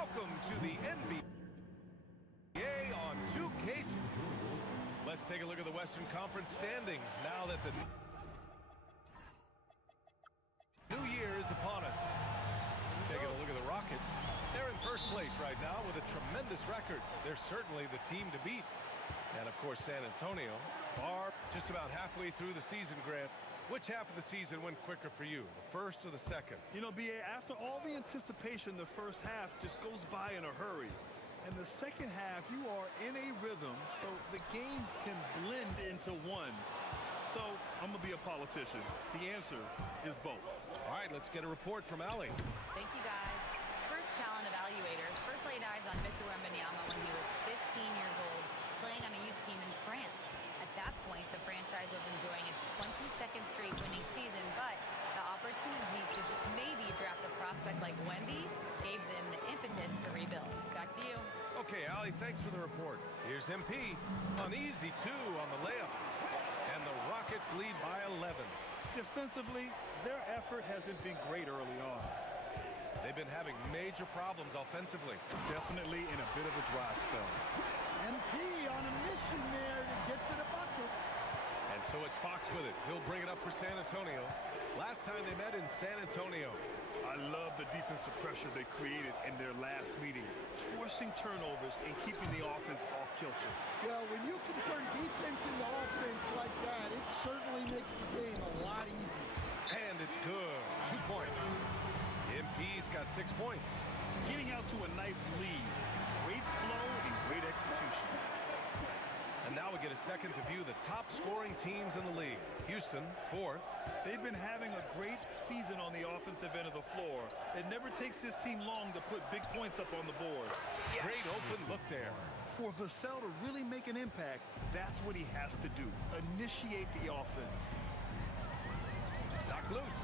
Welcome to the NBA on 2K. Let's take a look at the Western Conference standings now that the new year is upon us. Taking a look at the Rockets. They're in first place right now with a tremendous record. They're certainly the team to beat. And, of course, San Antonio, far just about halfway through the season, Grant. Which half of the season went quicker for you, the first or the second? You know, B.A., after all the anticipation, the first half just goes by in a hurry. And the second half, you are in a rhythm, so the games can blend into one. So I'm going to be a politician. The answer is both. All right, let's get a report from Allie. Thank you, guys. Spurs talent evaluators first laid eyes on Victor Wembanyama when he was 15 years old, playing on a youth team in France. At that point, the franchise was enjoying its 22nd straight winning season, but the opportunity to just maybe draft a prospect like Wemby gave them the impetus to rebuild. Back to you. Okay, Allie, thanks for the report. Here's MP. An easy 2 on the layup. And the Rockets lead by 11. Defensively, their effort hasn't been great early on. They've been having major problems offensively. Definitely in a bit of a dry spell. MP on a mission there to get to the bucket. And so it's Fox with it. He'll bring it up for San Antonio. Last time they met in San Antonio. I love the defensive pressure they created in their last meeting, forcing turnovers and keeping the offense off kilter. Well, when you can turn defense into offense like that, it certainly makes the game a lot easier. And it's good. 2 points. MP's got 6 points. Getting out to a nice lead. Great flow and great execution. And now we get a second to view the top scoring teams in the league. Houston, 4th. They've been having a great season on the offensive end of the floor. It never takes this team long to put big points up on the board. Yes. Great open look there. For Vassell to really make an impact, that's what he has to do. Initiate the offense. Knocked loose.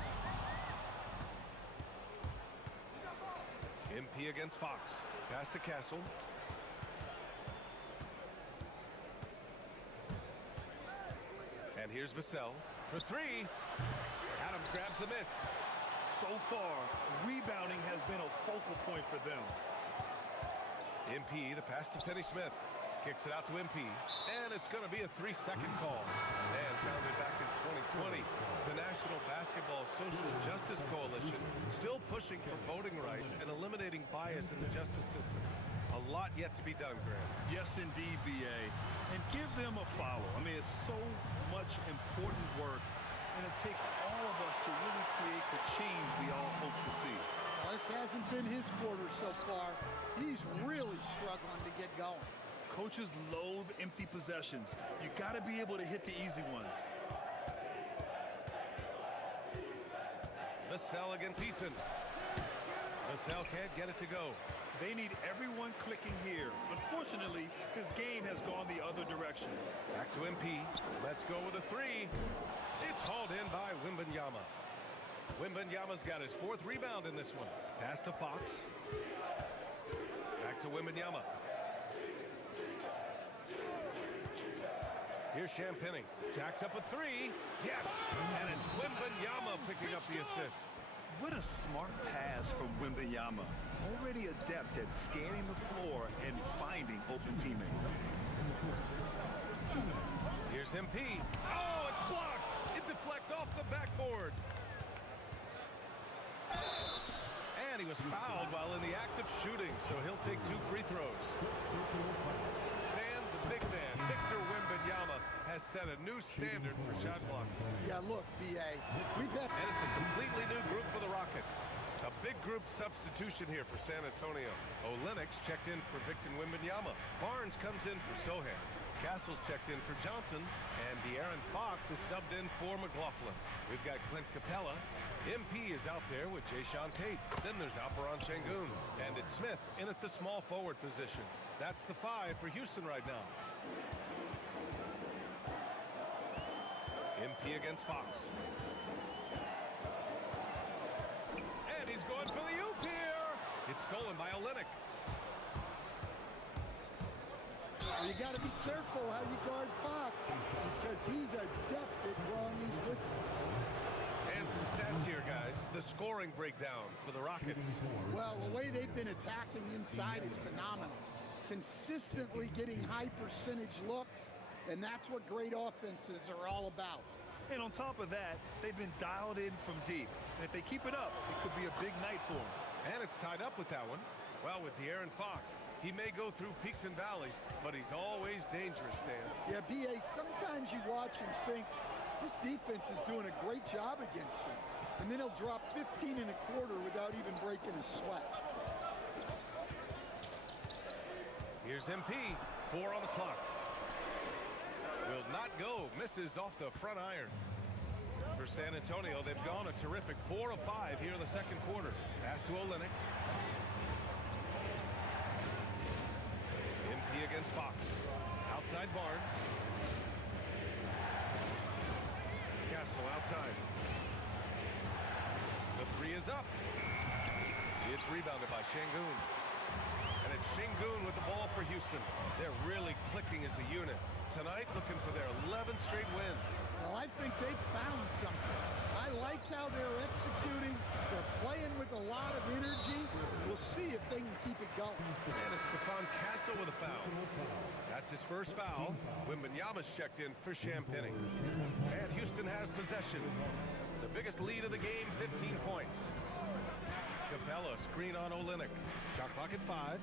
MP against Fox. Pass to Castle. And here's Vassell for 3. Adams grabs the miss. So far, rebounding has been a focal point for them. MP, the pass to Finney-Smith. Kicks it out to MP. And it's going to be a 3-second call. And founded back in 2020, the National Basketball Social Justice Coalition still pushing for voting rights and eliminating bias in the justice system. A lot yet to be done, Grant. Yes, indeed, B.A. And give them a follow. I mean, it's so much important work, and it takes all of us to really create the change we all hope to see. Well, this hasn't been his quarter so far. He's really struggling to get going. Coaches loathe empty possessions. You got to be able to hit the easy ones. Vassell against Eason. Vassell can't get it to go. They need everyone clicking here. Unfortunately, his game has gone the other direction. Back to MP. Let's go with a 3. It's hauled in by Wembanyama. Wembanyama's got his 4th rebound in this one. Pass to Fox. Back to Wembanyama. Here's Champagnie. Jacks up a 3. Yes! And it's Wembanyama picking up the assist. What a smart pass from Wembanyama. Already adept at scanning the floor and finding open teammates. Here's MP. Oh, it's blocked! It deflects off the backboard. And he was fouled while in the act of shooting, so he'll take 2 free throws. Stan, the big man, Victor Wembanyama, has set a new standard for shot blocking. Yeah, look, B.A., we've had... And it's a completely new group for the Rockets. A big group substitution here for San Antonio. Olenek's checked in for Victor Wembanyama. Barnes comes in for Sohan. Castle's checked in for Johnson. And De'Aaron Fox is subbed in for McLaughlin. We've got Clint Capella. MP is out there with Jayshawn Tate. Then there's Alperon Şengün. And it's Smith in at the small forward position. That's the 5 for Houston right now. MP against Fox. And he's going for the oop here. It's stolen by Olenek. You got to be careful how you guard Fox because he's adept at drawing these whistles. And some The stats here, guys. The scoring breakdown for the Rockets. Well, the way they've been attacking inside is phenomenal. Consistently getting high percentage looks, and that's what great offenses are all about. And on top of that, they've been dialed in from deep. And if they keep it up, it could be a big night for them. And it's tied up with that one. Well, with De'Aaron Fox, he may go through peaks and valleys, but he's always dangerous, Stan. Yeah, B.A., sometimes you watch and think, this defense is doing a great job against him. And then he'll drop 15 and a quarter without even breaking a sweat. Here's MP, 4 on the clock. Will not go, misses off the front iron. For San Antonio, they've gone a terrific 4 of 5 here in the second quarter. Pass to Olynyk. MP against Fox. Outside Barnes. Castle outside. The three is up. It's rebounded by Şengün. And it's Şengün with the ball for Houston. They're really clicking as a unit. Tonight, looking for their 11th straight win. Well, I think they've found something. I like how they're executing. They're playing with a lot of energy. We'll see if they can keep it going. And it's Stephon Castle with a foul. That's his first foul. Wembanyama's checked in for Champagny. And Houston has possession. The biggest lead of the game, 15 points. Capella, screen on Olynyk. Shot clock at 5.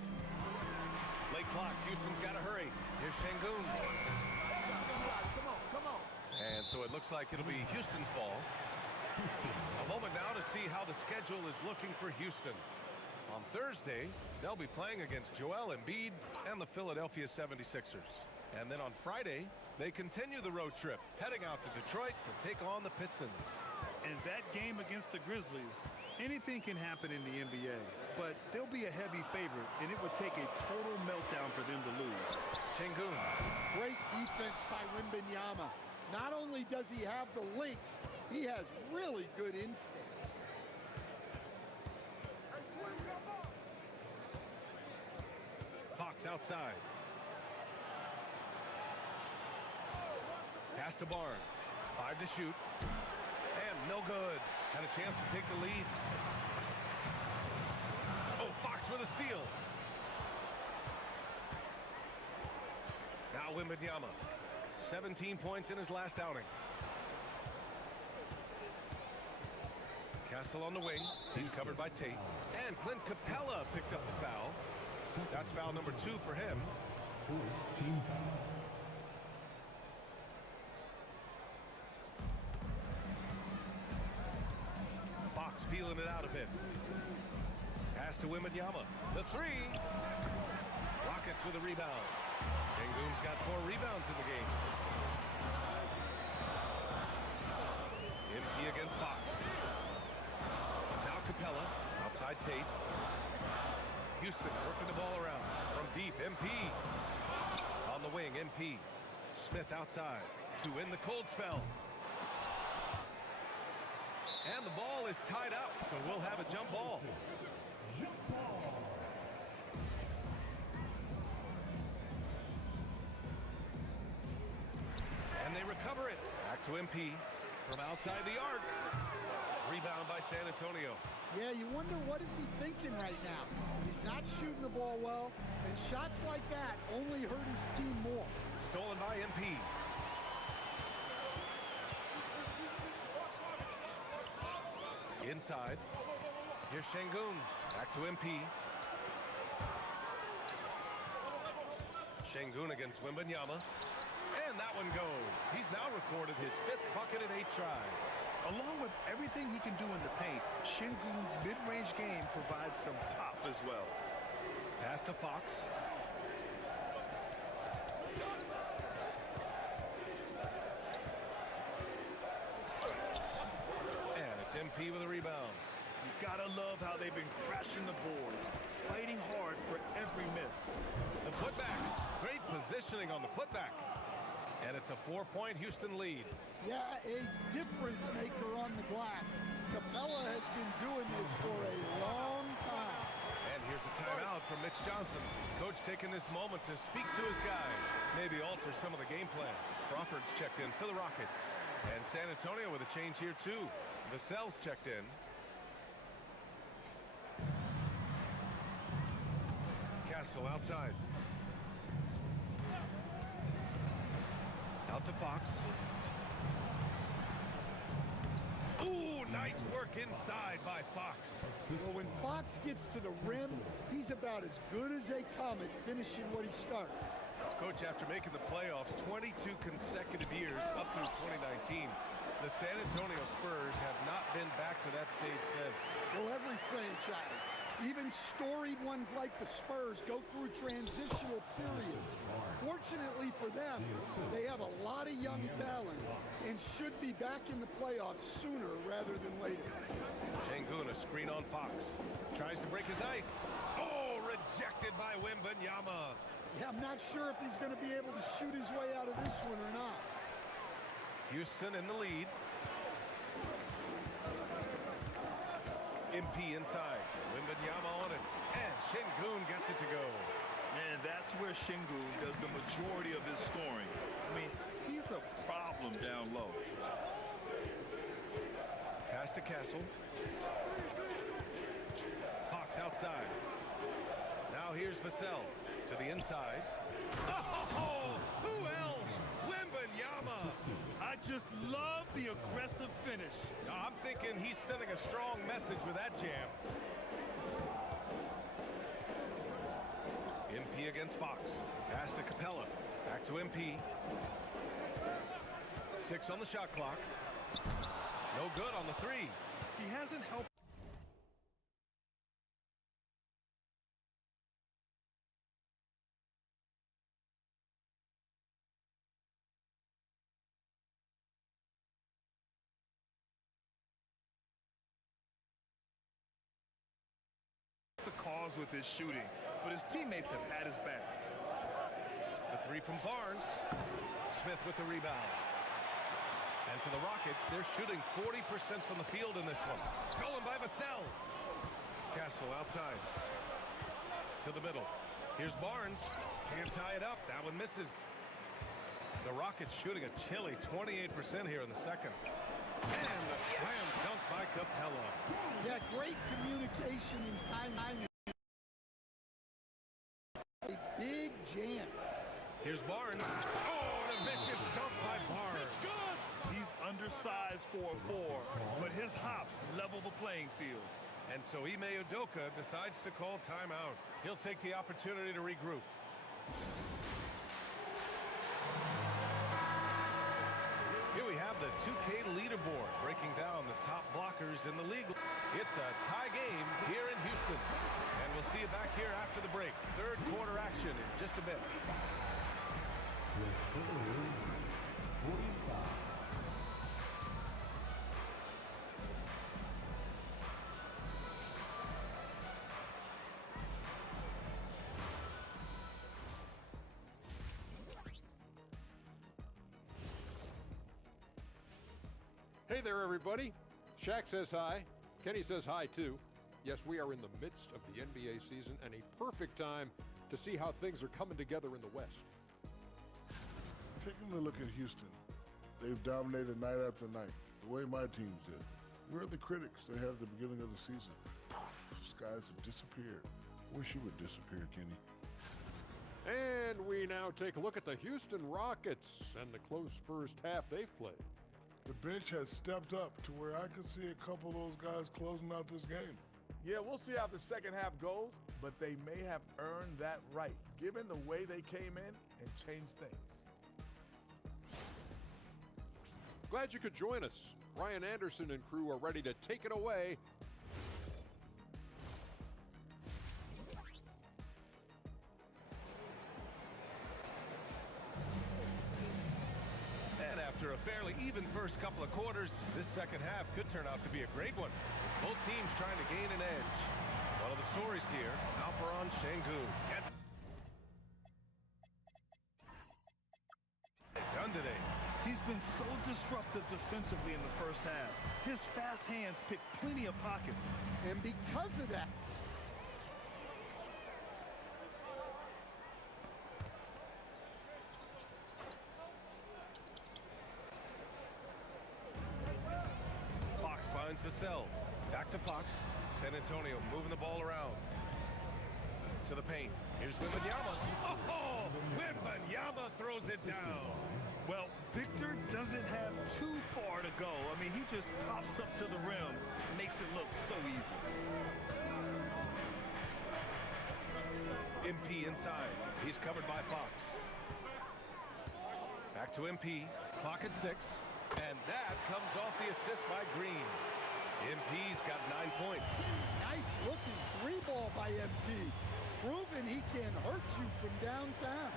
Late clock, Houston's got to hurry. Here's Şengün. Come on. And so it looks like it'll be Houston's ball. A moment now to see how the schedule is looking for Houston. On Thursday, they'll be playing against Joel Embiid and the Philadelphia 76ers. And then on Friday, they continue the road trip, heading out to Detroit to take on the Pistons. And that game against the Grizzlies, anything can happen in the NBA, but they'll be a heavy favorite, and it would take a total meltdown for them to lose. Şengün. Great defense by Wembanyama. Not only does he have the length, he has really good instincts. Fox outside. Pass to Barnes. 5 to shoot. And no good. Had a chance to take the lead. Oh, Fox with a steal. Now Wembanyama. 17 points in his last outing. Castle on the wing. He's covered by Tate. And Clint Capella picks up the foul. That's foul number 2 for him. Fox feeling it out a bit. Pass to Wembanyama. The 3. Rockets with a rebound. Şengün's got 4 rebounds in the game. MP against Fox. Now Capella. Outside Tate. Houston working the ball around. From deep, MP. On the wing, MP. Smith outside. To win the cold spell. And the ball is tied up, so we'll have a jump ball. And they recover it. Back to MP from outside the arc. Rebound by San Antonio. Yeah, you wonder what is he thinking right now. He's not shooting the ball well, and shots like that only hurt his team more. Stolen by MP. Inside. Here's Şengün. Back to MP. Şengün against Wembanyama. And that one goes. He's now recorded his 5th bucket in 8 tries. Along with everything he can do in the paint, Şengün's mid-range game provides some pop as well. Pass to Fox. And it's MP with a rebound. You've got to love how they've been crashing the boards, fighting hard for every miss. The putback. Great positioning on the putback. And it's a 4-point Houston lead. Yeah, a difference maker on the glass. Capella has been doing this for a long time. And here's a timeout from Mitch Johnson. Coach taking this moment to speak to his guys. Maybe alter some of the game plan. Crawford's checked in for the Rockets. And San Antonio with a change here too. Vassell's checked in. Castle outside. Out to Fox. Ooh, nice work inside by Fox. Well, when Fox gets to the rim, he's about as good as they come at finishing what he starts. Coach, after making the playoffs 22 consecutive years up through 2019, the San Antonio Spurs have not been back to that stage since. Well, every franchise, even storied ones like the Spurs, go through transitional periods. Fortunately for them, they have a lot of young talent and should be back in the playoffs sooner rather than later. Şengün, a screen on Fox. Tries to break his ice. Oh, rejected by Wembanyama. Yeah, I'm not sure if he's going to be able to shoot his way out of this one or not. Houston in the lead. MP inside. Wembanyama on it. And Şengün gets it to go. And that's where Şengün does the majority of his scoring. I mean, he's a problem down low. Pass to Castle. Fox outside. Now here's Vassell to the inside. Oh, who else? Wembanyama. I just love the aggressive finish. I'm thinking he's sending a strong message with that jam. MP against Fox. Pass to Capella. Back to MP. 6 on the shot clock. No good on the 3. He hasn't helped. The cause with his shooting, but his teammates have had his back. The 3 from Barnes. Smith with the rebound. And for the Rockets, they're shooting 40% from the field in this one. Stolen by Vassell. Castle outside. To the middle. Here's Barnes. Can't tie it up. That one misses. The Rockets shooting a chilly 28% here in the second. And the slam dunk by Capella. Yeah, great communication in time. A big jam. Here's Barnes. Oh, and a vicious dunk by Barnes. It's good. He's undersized for a 4, but his hops level the playing field. And so Ime Udoka decides to call timeout. He'll take the opportunity to regroup. Here we have the 2K leaderboard breaking down the top blockers in the league. It's a tie game here in Houston. And we'll see you back here after the break. Third quarter action in just a bit. Hey there, everybody. Shaq says hi. Kenny says hi, too. Yes, we are in the midst of the NBA season and a perfect time to see how things are coming together in the West. Taking a look at Houston. They've dominated night after night, the way my teams did. We're the critics they had at the beginning of the season. Skies have disappeared. Wish you would disappear, Kenny. And we now take a look at the Houston Rockets and the close first half they've played. The bench has stepped up to where I could see a couple of those guys closing out this game. Yeah, we'll see how the second half goes, but they may have earned that right, given the way they came in and changed things. Glad you could join us. Ryan Anderson and crew are ready to take it away. And after a fairly even first couple of quarters, this second half could turn out to be a great one, as both teams trying to gain an edge. One of the stories here, Alperon Şengün. Done today. He's been so disruptive defensively in the first half. His fast hands pick plenty of pockets. And because of that, Vassell. Back to Fox. San Antonio moving the ball around. To the paint. Here's Wembanyama. Oh! Wembanyama throws it down. Well, Victor doesn't have too far to go. I mean, he just pops up to the rim, makes it look so easy. MP inside. He's covered by Fox. Back to MP. Clock at 6. And that comes off the assist by Green. MP's got 9 points. Nice looking three ball by MP. Proving he can hurt you from downtown.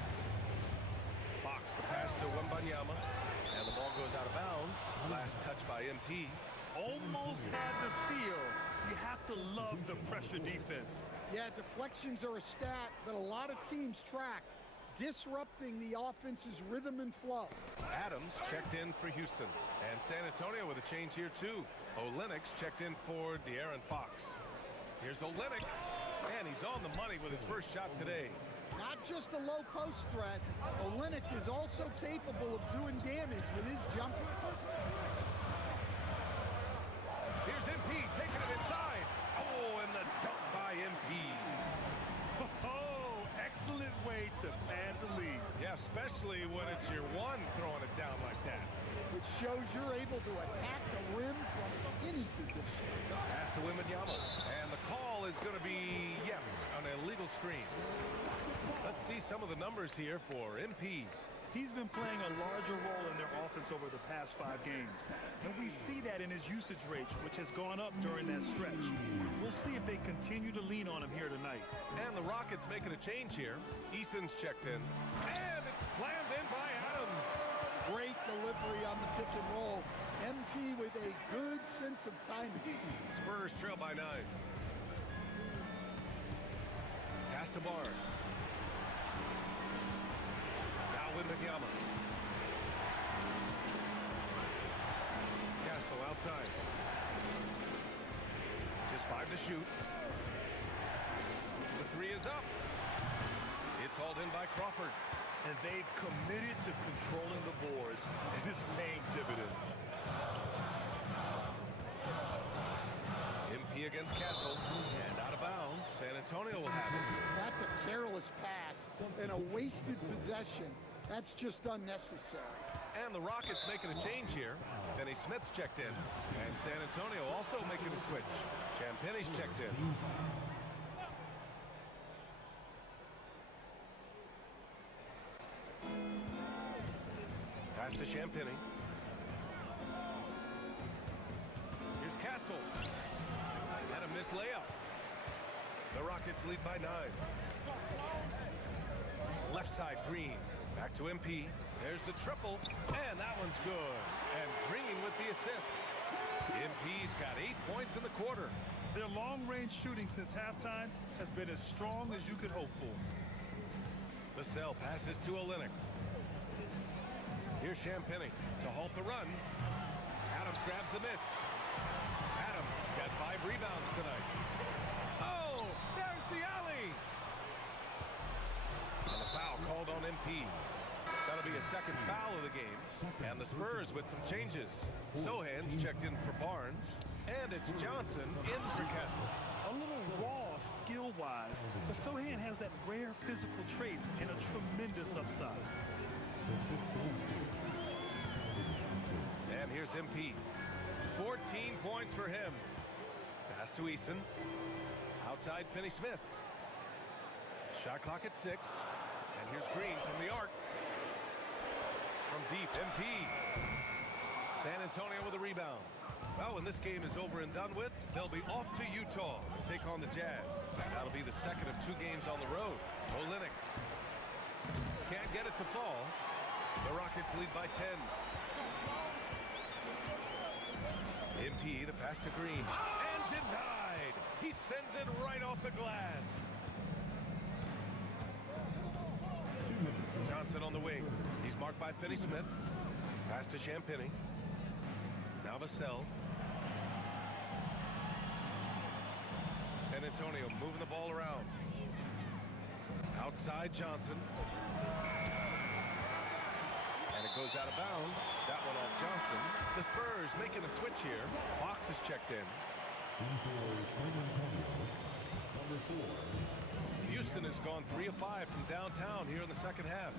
Fox, the pass to Wembanyama. And the ball goes out of bounds. Last touch by MP. Almost had the steal. You have to love the pressure defense. Yeah, deflections are a stat that a lot of teams track, disrupting the offense's rhythm and flow. Adams checked in for Houston. And San Antonio with a change here too. Olynyk checked in for De'Aaron Fox. Here's Olynyk. And he's on the money with his first shot today. Not just a low post threat, Olynyk is also capable of doing damage with his jumper. Here's MP taking it inside. Oh, and the dunk by MP. Oh, excellent way to pad the lead. Yeah, especially when it's your one throwing it down like that. Which shows you're able to attack the rim from any position. Pass to Wembanyama. And the call is going to be, yes, an illegal screen. Let's see some of the numbers here for MP. He's been playing a larger role in their offense over the past 5 games. And we see that in his usage rate, which has gone up during that stretch. We'll see if they continue to lean on him here tonight. And the Rockets making a change here. Easton's checked in. And it's slammed in by Adams. Great delivery on the pick and roll. MP with a good sense of timing. Spurs trail by 9. Pass to Barnes. Now Wembanyama. Castle outside. Just 5 to shoot. The 3 is up. It's hauled in by Crawford. And they've committed to controlling the boards, and it's paying dividends. MP against Castle. And out of bounds. San Antonio will have it. That's a careless pass and a wasted possession. That's just unnecessary. And the Rockets making a change here. Finney Smith's checked in. And San Antonio also making a switch. Champagne's checked in. Pass to Champagny. Here's Castle. And a missed layup. The Rockets lead by 9. Left side, Green. Back to MP. There's the triple. And that one's good. And Green with the assist. MP's got 8 points in the quarter. Their long-range shooting since halftime has been as strong as you could hope for. Vassell passes to Olynyk. Here's Champagny to halt the run. Adams grabs the miss. Adams has got 5 rebounds tonight. Oh, there's the alley. And the foul called on MP. That'll be a second foul of the game. And the Spurs with some changes. Sohan's checked in for Barnes. And it's Johnson in for Castle. A little raw skill-wise, but Sohan has that rare physical traits and a tremendous upside. And here's MP. 14 points for him. Pass to Easton. Outside Finney Smith. Shot clock at 6. And here's Green from the arc. From deep, MP. San Antonio with a rebound. Well, when this game is over and done with, they'll be off to Utah to take on the Jazz. That'll be the second of 2 games on the road. Olynyk can't get it to fall. The Rockets lead by 10. MP, the pass to Green. And denied! He sends it right off the glass. Johnson on the wing. He's marked by Finney Smith. Pass to Champagny. Now Vassell. San Antonio moving the ball around. Outside Johnson. And it goes out of bounds. That one off Johnson. The Spurs making a switch here. Fox is checked in. Houston has gone 3 of 5 from downtown here in the second half.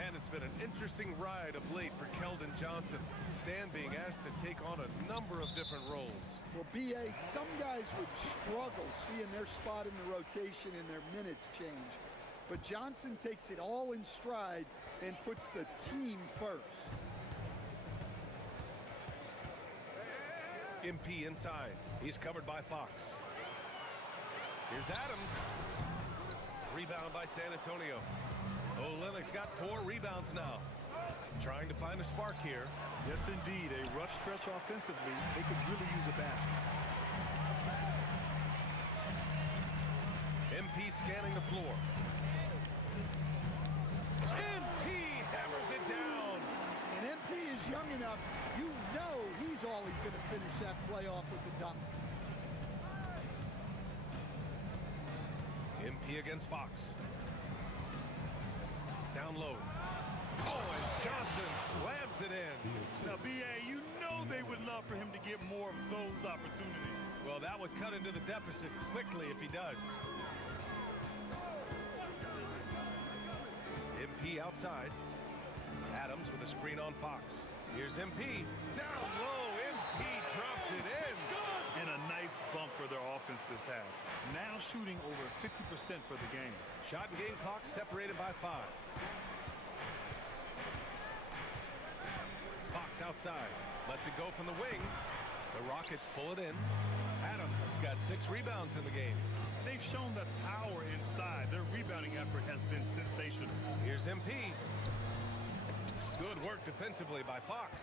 And it's been an interesting ride of late for Keldon Johnson. Stan being asked to take on a number of different roles. Well, B.A., some guys would struggle seeing their spot in the rotation and their minutes change. But Johnson takes it all in stride and puts the team first. MP inside. He's covered by Fox. Here's Adams. Rebound by San Antonio. Olynyk's got 4 rebounds now. Trying to find a spark here. Yes, indeed. A rough stretch offensively. They could really use a basket. MP scanning the floor. MP hammers it down. And MP is young enough, you know he's always going to finish that play off with the dunk. MP against Fox. Down low. Oh, and Johnson slams it in. Now, B.A., you know they would love for him to get more of those opportunities. Well, that would cut into the deficit quickly if he does. MP outside. Adams with a screen on Fox. Here's MP. Down low. MP drops it in. And a nice bump for their offense this half. Now shooting over 50% for the game. Shot and game clock separated by 5. Fox outside. Lets it go from the wing. The Rockets pull it in. Adams has got 6 rebounds in the game. They've shown that power inside. Their rebounding effort has been sensational. Here's MP. Good work defensively by Fox.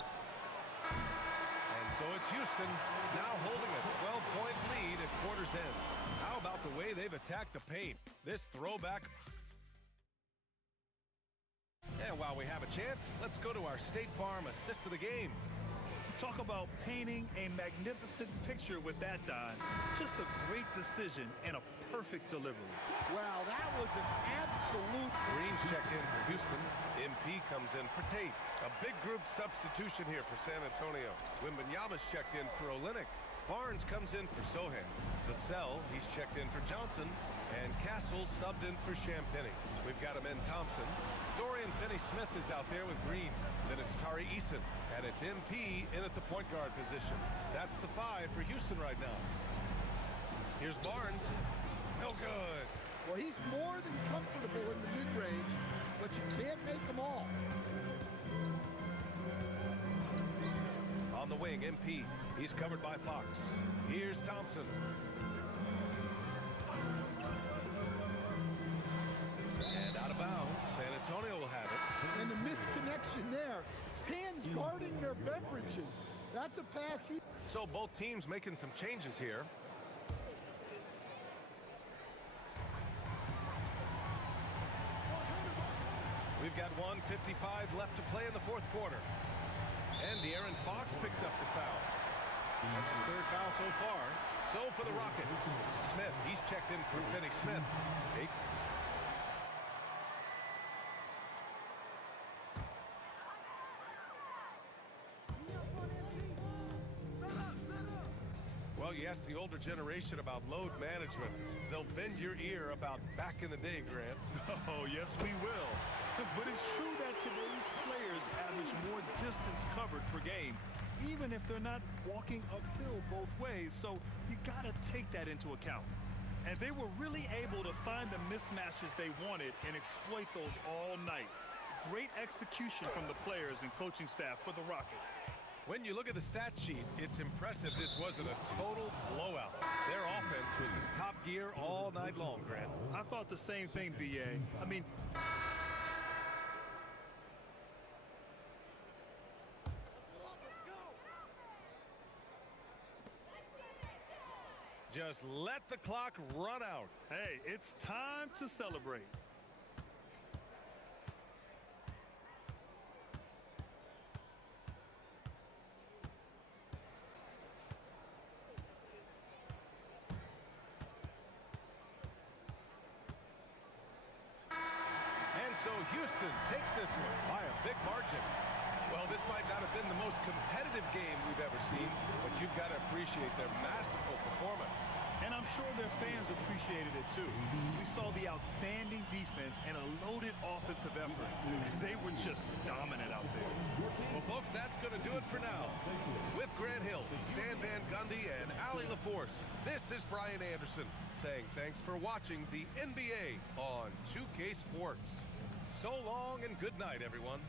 And so it's Houston now holding a 12-point lead at quarter's end. How about the way they've attacked the paint? This throwback. And while we have a chance, let's go to our State Farm assist of the game. Talk about painting a magnificent picture with that, Don. Just a great decision and a perfect delivery. Wow, that was an absolute... Green's checked in for Houston. MP comes in for Tate. A big group substitution here for San Antonio. Wembanyama's checked in for Olynyk. Barnes comes in for Sohan. Vassell, he's checked in for Johnson. And Castle subbed in for Champagny. We've got him in Thompson. Dorian Finney-Smith is out there with Green. Then it's Tari Eason. And it's MP in at the point guard position. That's the 5 for Houston right now. Here's Barnes. No good. Well, he's more than comfortable in the mid-range, but you can't make them all. On the wing, MP. He's covered by Fox. Here's Thompson. And out of bounds. San Antonio will have it. And the misconnection there. Fans guarding their beverages. That's a pass. So both teams making some changes here. We've got 1:55 left to play in the 4th quarter. And De'Aaron Fox picks up the foul. That's his 3rd foul so far. So for the Rockets, Smith, he's checked in for Finney-Smith. Take. Well, you ask the older generation about load management. They'll bend your ear about back in the day, Grant. Oh, yes, we will. But it's true that today's players average more distance covered per game, even if they're not walking uphill both ways. So you got to take that into account. And they were really able to find the mismatches they wanted and exploit those all night. Great execution from the players and coaching staff for the Rockets. When you look at the stat sheet, it's impressive this wasn't a total blowout. Their offense was in top gear all night long, Grant. I thought the same thing, B.A. I mean... Just let the clock run out. Hey, it's time to celebrate. And so Houston takes this one by a big margin. Well, this might not have been the most competitive game we've ever seen, but you've got to appreciate their masterful performance. And I'm sure their fans appreciated it too. We saw the outstanding defense and a loaded offensive effort. They were just dominant out there. Well, folks, that's going to do it for now. With Grant Hill, Stan Van Gundy, and Allie LaForce, this is Brian Anderson saying thanks for watching the NBA on 2K Sports. So long and good night, everyone.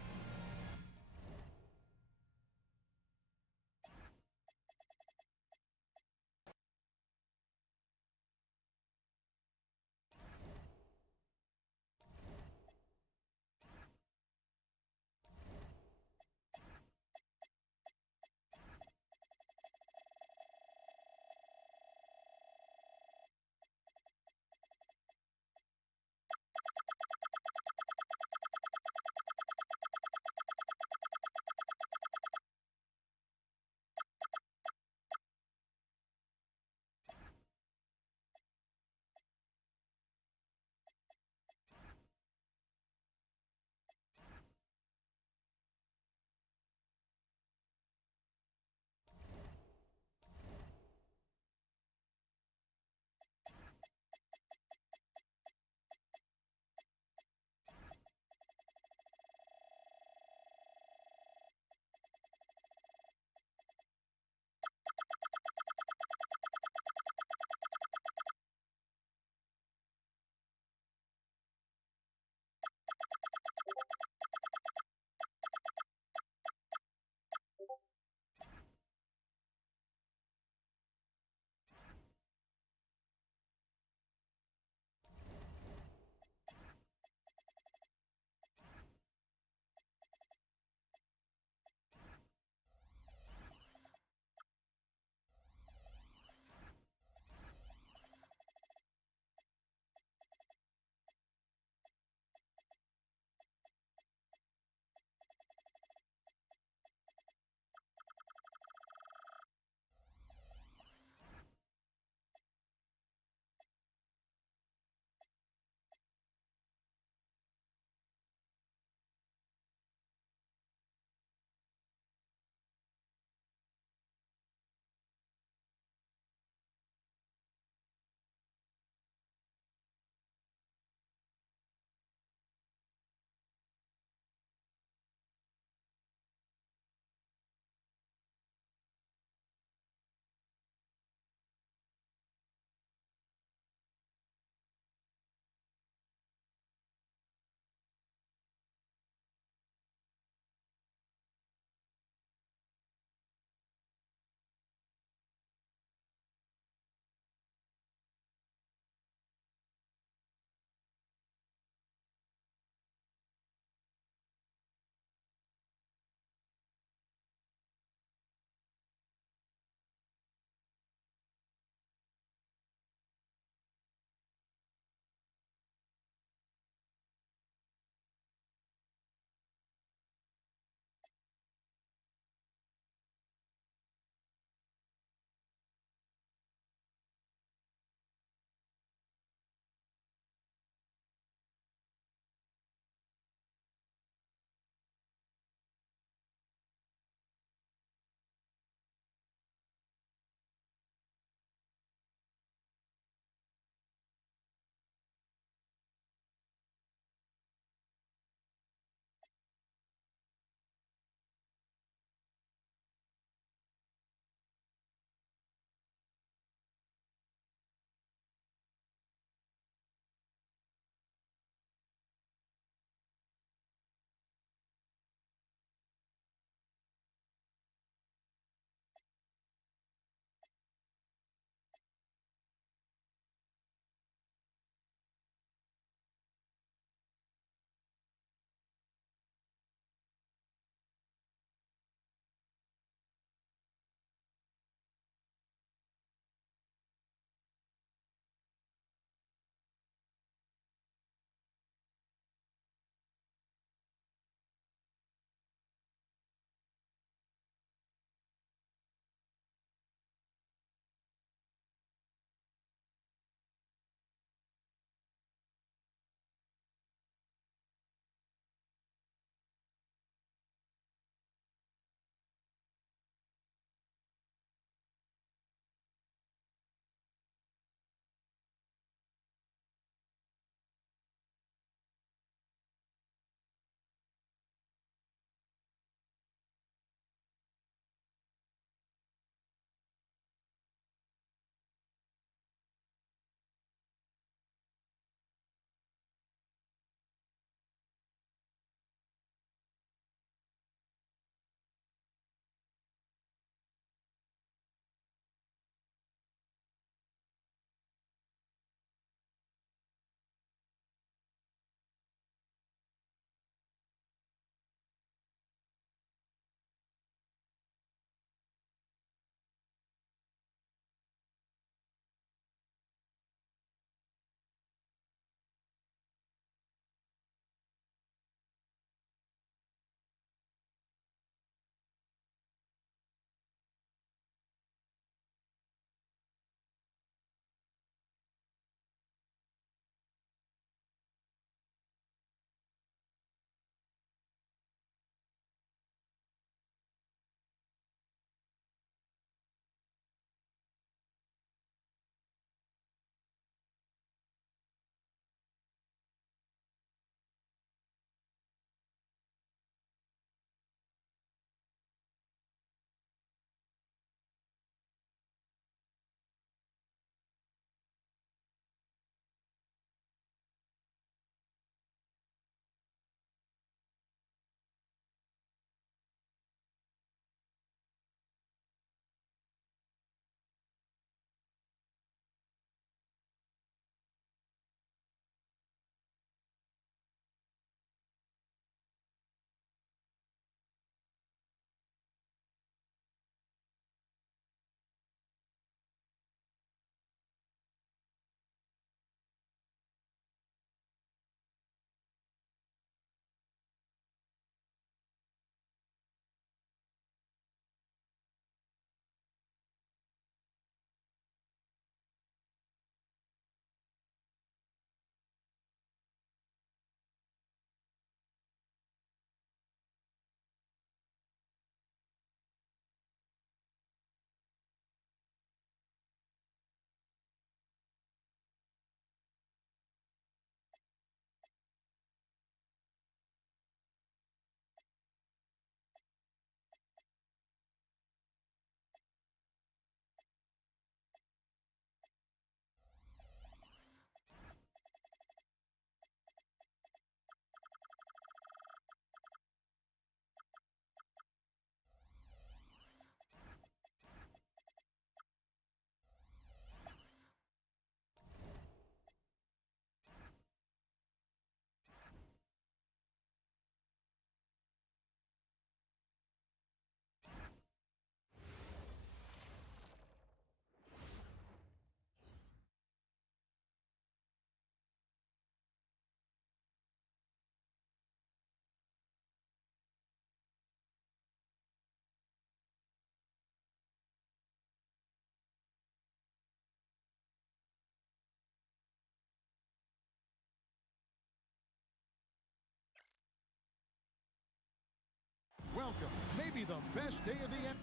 be the best day of the NBA.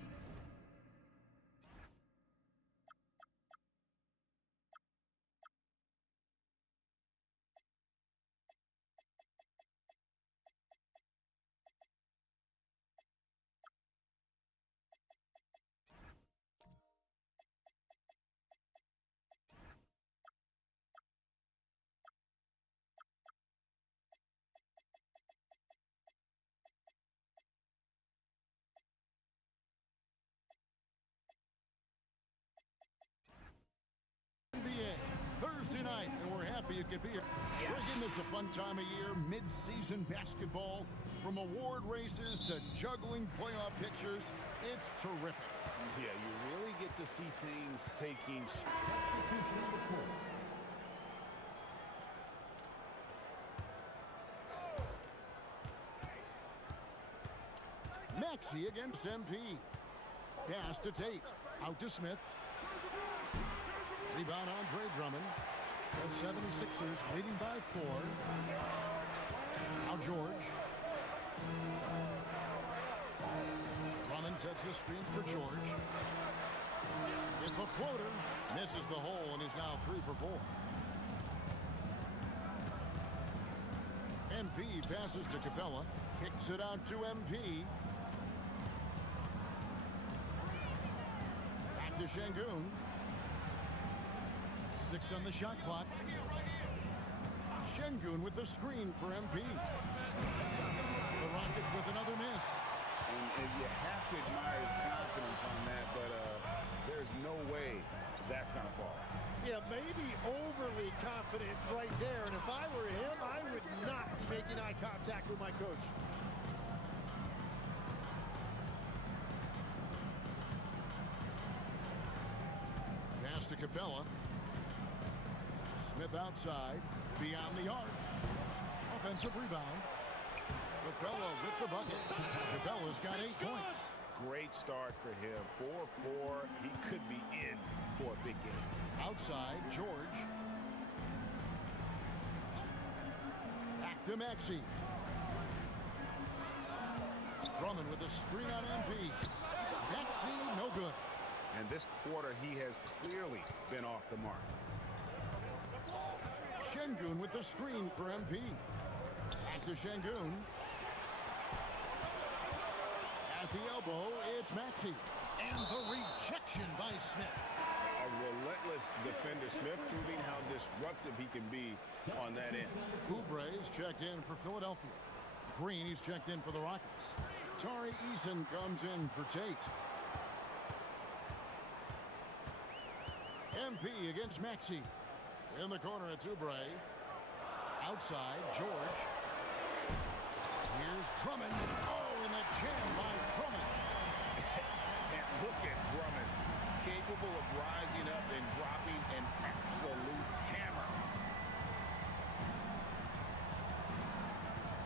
Thursday night, and we're happy you could be here. Bringing this a fun time of year, mid-season basketball, from award races to juggling playoff pictures. It's terrific. Yeah, you really get to see things taking. Maxey against MP. Pass to Tate. Out to Smith. Rebound Andre Drummond. The 76ers leading by 4. Now George. Drummond sets the screen for George. With the floater. Misses the hole and is now 3 for 4. MP passes to Capella. Kicks it out to MP. Back to Şengün. 6 on the shot clock. Şengün with the screen for MP. The Rockets with another miss. And you have to admire his confidence on that, but there's no way that's going to fall. Yeah, maybe overly confident right there. And if I were him, I would not be making eye contact with my coach. Pass to Capella. Smith outside, beyond the arc. Offensive rebound. Capella with the bucket. Capella's got 8 points. Great start for him. 4-4. He could be in for a big game. Outside, George. Back to Maxey. Drummond with a screen on MP. Maxey, no good. And this quarter, he has clearly been off the mark. Şengün with the screen for MP. Back to Şengün. At the elbow, it's Maxey. And the rejection by Smith. A relentless defender. Smith proving how disruptive he can be on that end. Oubre's checked in for Philadelphia. Green, he's checked in for the Rockets. Tari Eason comes in for Tate. MP against Maxey. In the corner, it's Oubre. Outside, George. Here's Drummond. Oh, and the jam by Drummond. And look at Drummond. Capable of rising up and dropping an absolute hammer.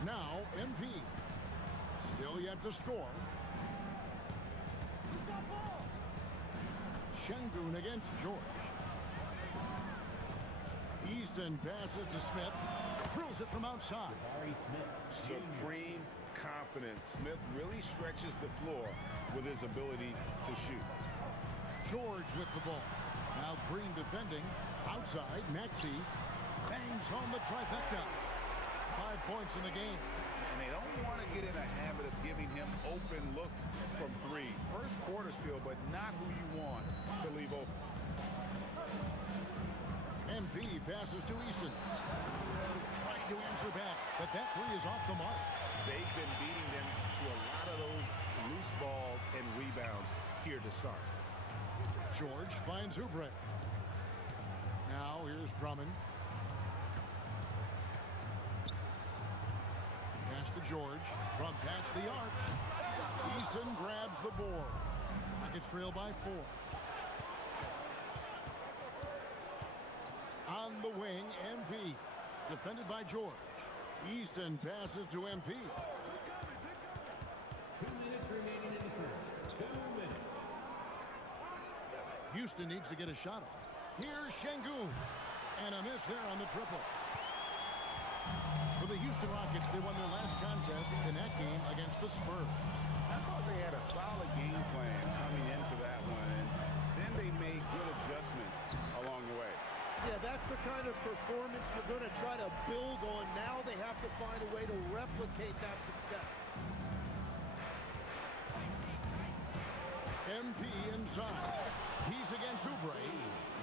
Now, MP. Still yet to score. He's got ball. Şengün against George. Easton passes to Smith. Drills it from outside. Supreme confidence. Smith really stretches the floor with his ability to shoot. George with the ball. Now Green defending. Outside, Maxey bangs home the trifecta. 5 points in the game. And they don't want to get in a habit of giving him open looks from 3. First quarter still, but not who you want to leave open. MP passes to Eason. Trying to answer back, but that 3 is off the mark. They've been beating them to a lot of those loose balls and rebounds here to start. George finds Oubre. Now here's Drummond. Pass to George from past the arc. Eason grabs the board. Rockets trail by 4. On the wing, MP. Defended by George. Eason passes to MP. 2 minutes remaining in the first. 2 minutes. Houston needs to get a shot off. Here's Şengün. And a miss there on the triple. For the Houston Rockets, they won their last contest in that game against the Spurs. I thought they had a solid game plan coming into that one, and then they made good adjustments along the way. Yeah, that's the kind of performance you're going to try to build on. Now they have to find a way to replicate that success. MP inside. He's against Oubre.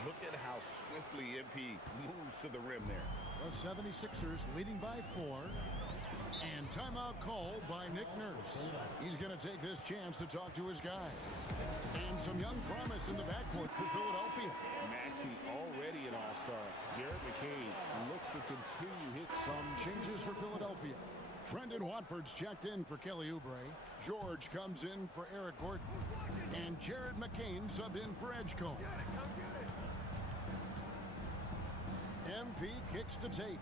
Look at how swiftly MP moves to the rim there. The 76ers leading by 4. And timeout called by Nick Nurse. He's going to take this chance to talk to his guys. And some young promise in the backcourt for Philadelphia. Maxey already an all-star. Jared McCain looks to continue his... Some changes for Philadelphia. Trendon Watford's checked in for Kelly Oubre. George comes in for Eric Gordon. And Jared McCain subbed in for Edgecombe. MP kicks to Tate.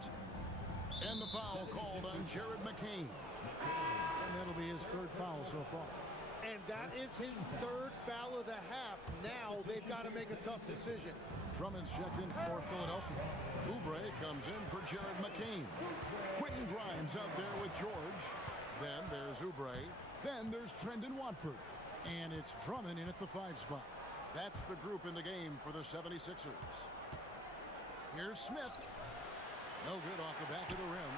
And the foul called on Jared McCain. And that'll be his third foul so far. And that is his third foul of the half. Now they've got to make a tough decision. Drummond's checked in for Philadelphia. Oubre comes in for Jared McCain. Quentin Grimes out there with George. Then there's Oubre. Then there's Trendon Watford. And it's Drummond in at the 5 spot. That's the group in the game for the 76ers. Here's Smith. No good off the back of the rim.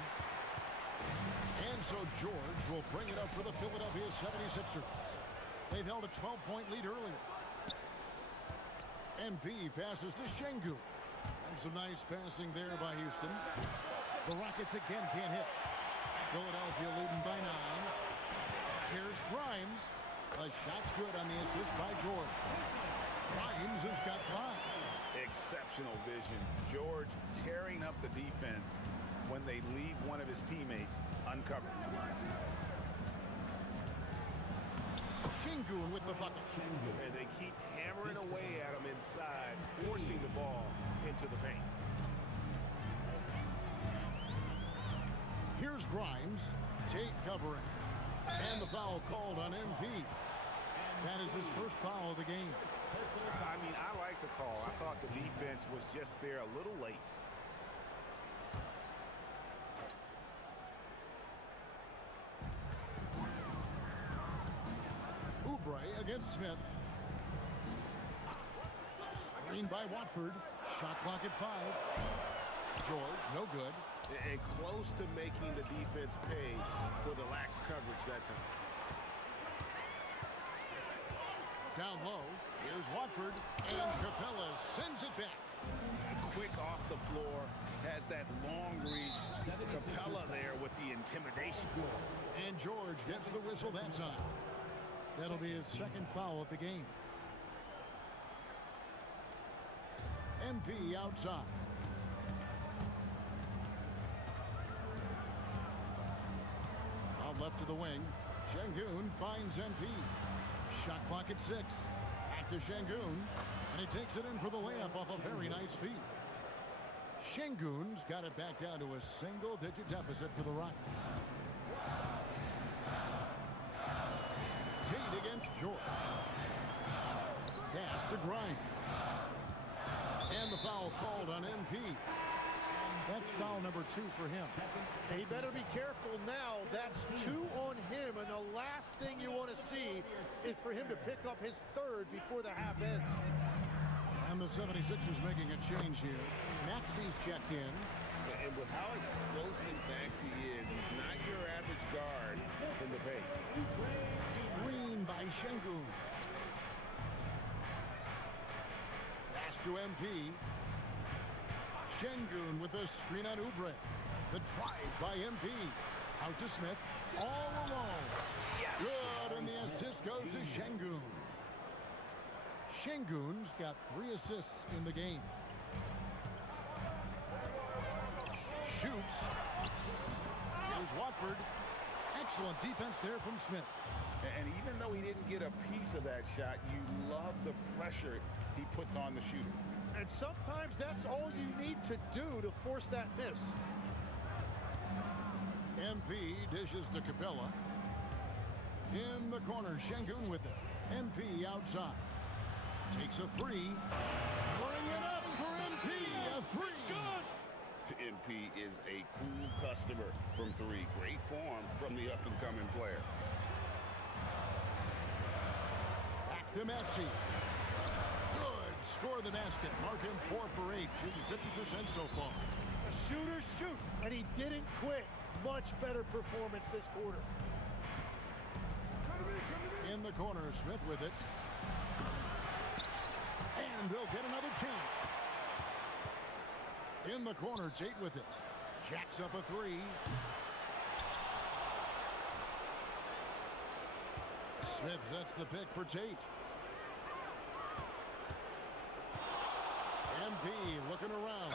And so George will bring it up for the Philadelphia 76ers. They've held a 12-point lead earlier. MP passes to Şengün. And some nice passing there by Houston. The Rockets again can't hit. Philadelphia leading by 9. Here's Grimes. A shot's good on the assist by George. Grimes has got 5. Exceptional vision. George tearing up the defense when they leave one of his teammates uncovered. Şengün with the bucket. And they keep hammering away at him inside, forcing the ball into the paint. Here's Grimes. Tate covering. And the foul called on MP. That is his first foul of the game. I mean, I like the call. I thought the defense was just there a little late. Oubre against Smith. Screen by Watford. Shot clock at 5. George, no good. And close to making the defense pay for the lax coverage that time. Down low, here's Watford, and Capella sends it back. Quick off the floor, has that long reach. Capella there with the intimidation. And George gets the whistle that time. That'll be his second foul of the game. MP outside. Out left to the wing. Şengün finds MP. Shot clock at 6. Back to Şengün. And he takes it in for the layup off a very nice feed. Şengün's got it back down to a single-digit deficit for the Rockets. Tate against George. Pass to Grimes. And the foul called on MP. That's foul number 2 for him. He better be careful now. That's 2 on him, and the last thing you want to see is for him to pick up his third before the half ends. And the 76ers making a change here. Maxey's checked in. And with how explosive Maxey is, he's not your average guard in the paint. Screen by Şengün. Pass to MP. Şengün with a screen on Oubre. The drive by MP. Out to Smith. All alone. Yes. Good, and the assist goes to Şengün. Şengün's got 3 assists in the game. Shoots. Here's Watford. Excellent defense there from Smith. And even though he didn't get a piece of that shot, you love the pressure he puts on the shooter. And sometimes that's all you need to do to force that miss. MP dishes to Capella. In the corner, Şengün with it. MP outside. Takes a 3. Bring it up for MP. A 3. It's good. MP is a cool customer from 3. Great form from the up-and-coming player. Back to Maxey. Good. Score the basket. Mark him 4 for 8. Shooting 50% so far. A shooter shoot, and he didn't quit. Much better performance this quarter. In the corner, Smith with it. And they'll get another chance. In the corner, Tate with it. Jacks up a 3. Smith sets the pick for Tate. MP looking around.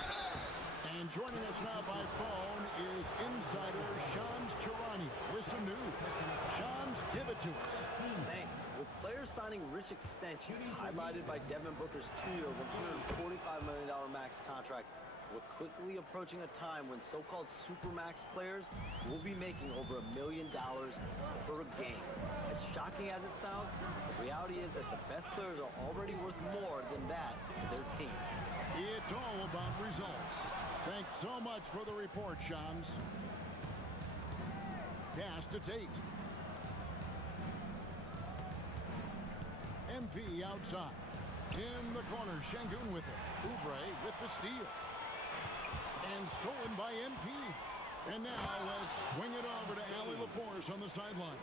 And joining us now by phone is insider Shams Charania with some news. Shams, give it to us. Thanks. With players signing rich extensions highlighted by Devin Booker's 2-year, $145 million max contract, we're quickly approaching a time when so-called supermax players will be making over $1 million per game. As shocking as it sounds, the reality is that the best players are already worth more than that to their teams. It's all about results. Thanks so much for the report, Shams. Pass to Tate. MP outside. In the corner, Şengün with it. Oubre with the steal. And stolen by MP. And now let's swing it over to Allie LaForce on the sideline.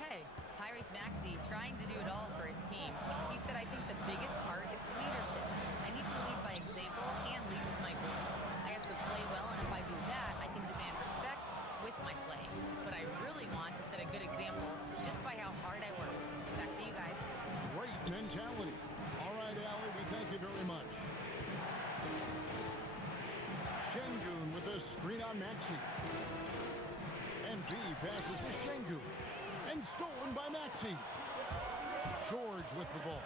Hey, Tyrese Maxey trying to do it all for his team. He said, I think the biggest part is leadership. I need to lead by example and lead with my voice. I have to play well, and if I do that, I can demand respect with my play. But I really want to set a good example just by how hard I work. Back to you guys. Great mentality. All right, Allie, we thank you very much. Şengün with a screen on Maxey. MP passes to Şengün. And stolen by Maxey. George with the ball.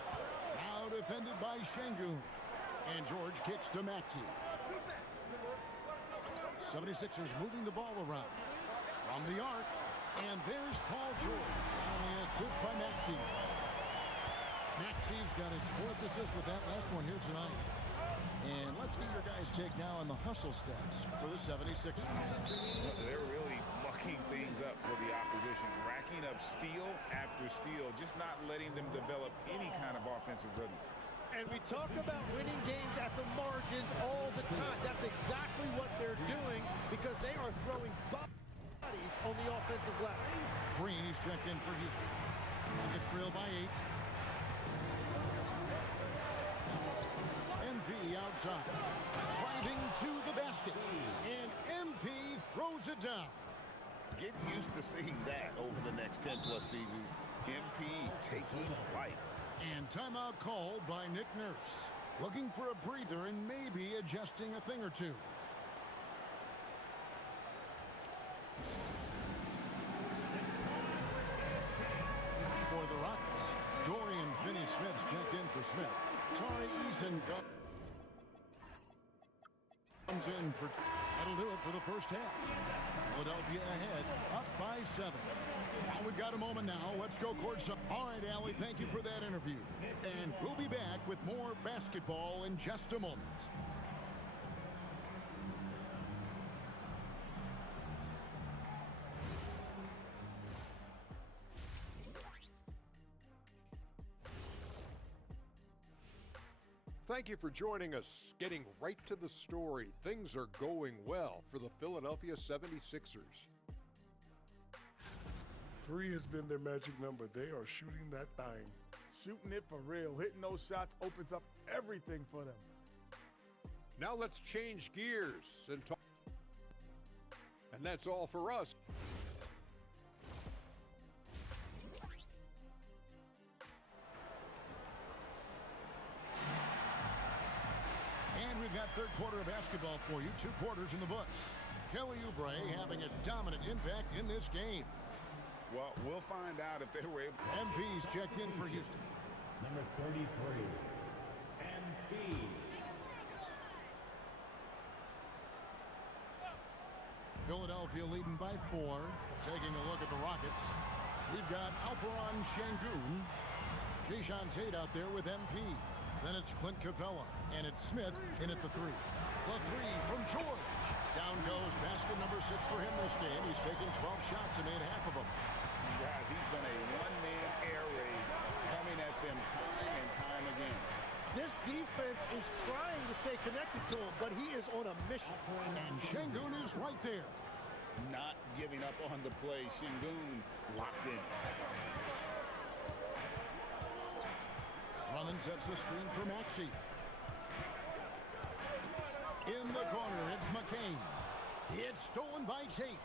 Now defended by Şengün. And George kicks to Maxey. 76ers moving the ball around. From the arc. And there's Paul George. And the assist by Maxey. Maxey's got his 4th assist with that last one here tonight. And let's get your guys' take now on the hustle stats for the 76ers. They're really mucking things up for the opposition, racking up steal after steal, just not letting them develop any kind of offensive rhythm. And we talk about winning games at the margins all the time. That's exactly what they're doing because they are throwing bodies on the offensive glass. Green is checked in for Houston. Nuggets trail by 8. MP outside. Driving to the basket. And MP throws it down. Get used to seeing that over the next 10-plus seasons. MP taking flight. And timeout called by Nick Nurse. Looking for a breather and maybe adjusting a thing or two. For the Rockets, Dorian Finney-Smith checked in for Smith. Tari Eason comes in for... That'll do it for the first half. Philadelphia ahead, up by 7. Now we've got a moment now. Let's go courtside. All right, Allie, thank you for that interview. And we'll be back with more basketball in just a moment. Thank you for joining us. Getting right to the story. Things are going well for the Philadelphia 76ers. 3 has been their magic number. They are shooting that thing. Shooting it for real. Hitting those shots opens up everything for them. Now let's change gears and talk. And that's all for us. And we've got third quarter of basketball for you. 2 quarters in the books. Kelly Oubre having a dominant impact in this game. Well, we'll find out if they were able. MP's checked in for Houston. Number 33, MP. Philadelphia leading by 4. Taking a look at the Rockets. We've got Alperen Şengün. Jae'Sean Tate out there with MP. Then it's Clint Capella. And it's Smith in at the 3. The 3 from George. goes basket number 6 for him this game. He's taken 12 shots and made half of them. Guys, he's been a one-man air raid coming at them time and time again. This defense is trying to stay connected to him, but he is on a mission. And Şengün is right there. Not giving up on the play. Şengün locked in. Drummond sets the screen for Maxey. In the corner, it's McCain. It's stolen by Tate.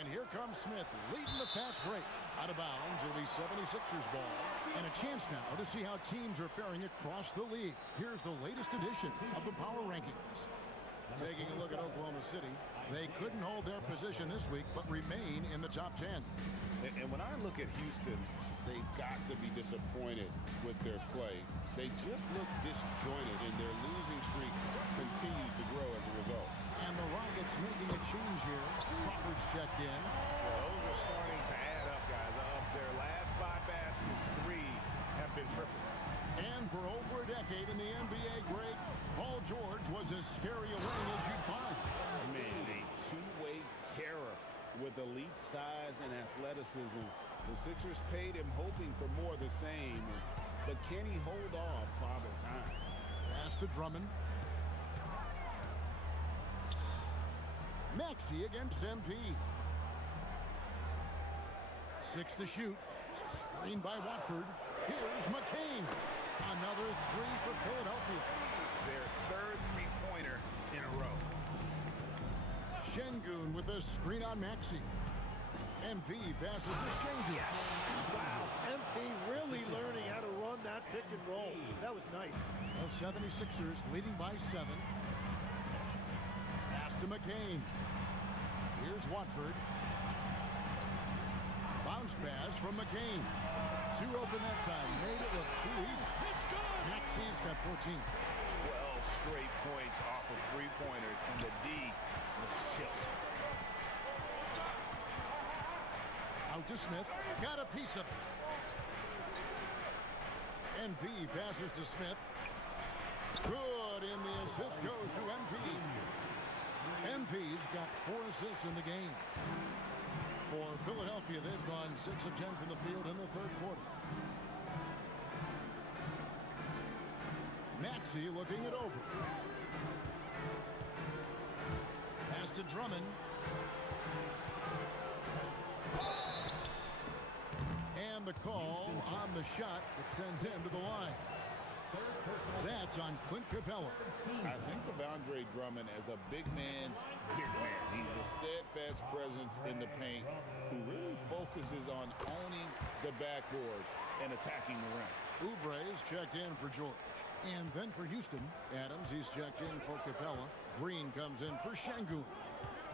And here comes Smith, leading the fast break. Out of bounds, it'll be 76ers ball. And a chance now to see how teams are faring across the league. Here's the latest edition of the Power Rankings. Taking a look at Oklahoma City, they couldn't hold their position this week, but remain in the top 10. And when I look at Houston, They've got to be disappointed with their play. They just look disjointed, and their losing streak continues to grow as a result. And the Rockets making a change here. Crawford's checked in. well, those are starting to add up, guys. Of their last 5 baskets, 3 have been triples. And for over a decade in the NBA great, Paul George was as scary a wing as you'd find. Man, a two-way terror with elite size and athleticism. The Sixers paid him hoping for more of the same, but can he hold off Father Time? Pass to Drummond. Maxey against MP. 6 to shoot. Screen by Watford. Here's McCain. Another 3 for Philadelphia. Their third three-pointer in a row. Şengün with a screen on Maxey. MP passes to Şengün. Wow, MP really learning how to run that pick and roll. That was nice. The 76ers leading by 7. Pass to McCain. Here's Watford. Bounce pass from McCain. 2 open that time. Made it look too easy. It's good. Maxey's got 14. 12 straight points off of three-pointers, and the D looks chills. Out to Smith. Got a piece of it. MP passes to Smith. Good, and the assist goes to MP. MP's got 4 assists in the game. For Philadelphia, they've gone 6 of 10 from the field in the third quarter. Maxey looking it over. Pass to Drummond. And the call on the shot that sends him to the line. That's on Clint Capella. I think of Andre Drummond as a big man's big man. He's a steadfast presence in the paint who really focuses on owning the backboard and attacking the rim. Oubre is checked in for George. And then for Houston, Adams, he's checked in for Capella. Green comes in for Şengün.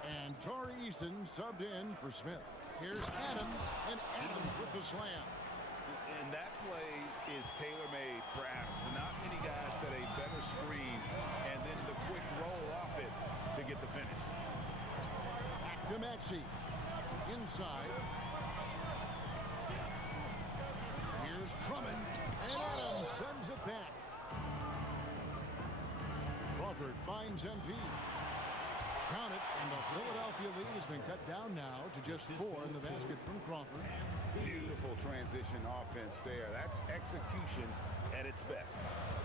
And Tari Eason subbed in for Smith. Here's Adams, and Adams with the slam. And that play is tailor-made for Adams. Not many guys set a better screen and then the quick roll off it to get the finish. Back to Maxey. Inside. Here's Drummond, and Adams sends it back. Crawford finds MP. Count it, and the Philadelphia lead has been cut down now to just 4 in the basket from Crawford. Beautiful transition offense there. That's execution at its best.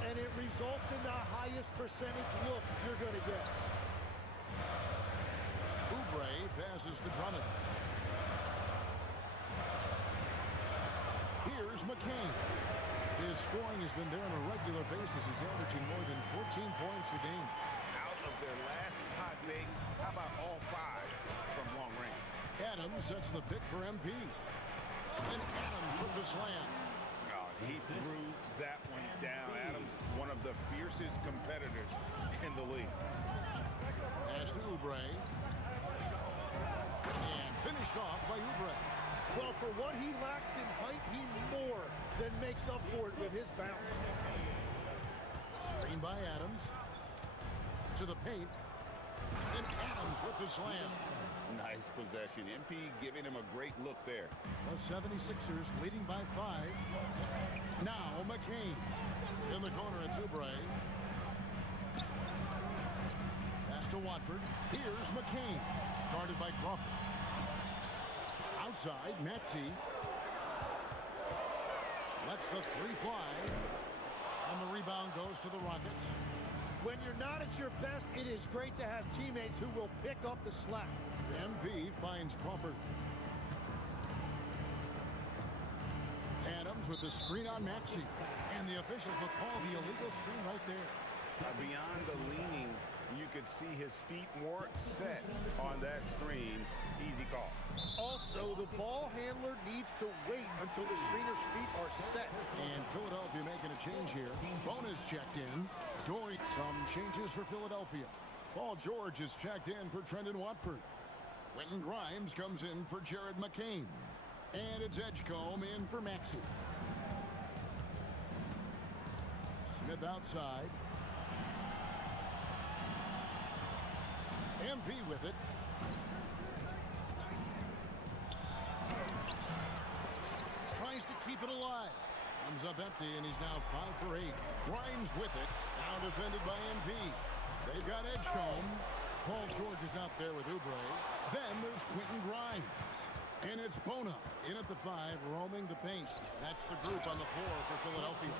And it results in the highest percentage look you're going to get. Oubre passes to Drummond. Here's McCain. His scoring has been there on a regular basis. He's averaging more than 14 points a game. Out of their last 5 makes, how about all 5 from long range? Adams sets the pick for MP. And Adams with the slam. Oh, he threw that one down. Adams, one of the fiercest competitors in the league. Pass to Oubre. And finished off by Oubre. Well, for what he lacks in height, he more than makes up for it with his bounce. Screen by Adams. To the paint. And Adams with the slam. Nice possession. MP giving him a great look there. The 76ers leading by 5. Now McCain. In the corner, it's Oubre. Pass to Watford. Here's McCain. Guarded by Crawford. Outside, Maxey. Lets the three fly. And the rebound goes to the Rockets. When you're not at your best, it is great to have teammates who will pick up the slack. MP finds Crawford. Adams with the screen on Maxey. And the officials will call the illegal screen right there. Beyond the leaning, you could see his feet weren't set on that screen. Easy call. Also, the ball handler needs to wait until the screener's feet are set. And Philadelphia making a change here. Bonus checked in. Dory, some changes for Philadelphia. Paul George is checked in for Trendon Watford. Quentin Grimes comes in for Jared McCain. And it's Edgecombe in for Maxey. Smith outside. MP with it. Tries to keep it alive. Comes up empty, and he's now 5 for 8. Grimes with it. Now defended by MP. They've got Edgecombe. Paul George is out there with Oubre. Then there's Quentin Grimes. And it's Bona in at the 5, roaming the paint. That's the group on the floor for Philadelphia.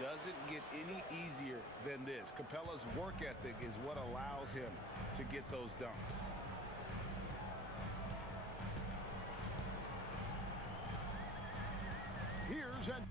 Doesn't get any easier than this. Capella's work ethic is what allows him to get those dunks. Here's Ed.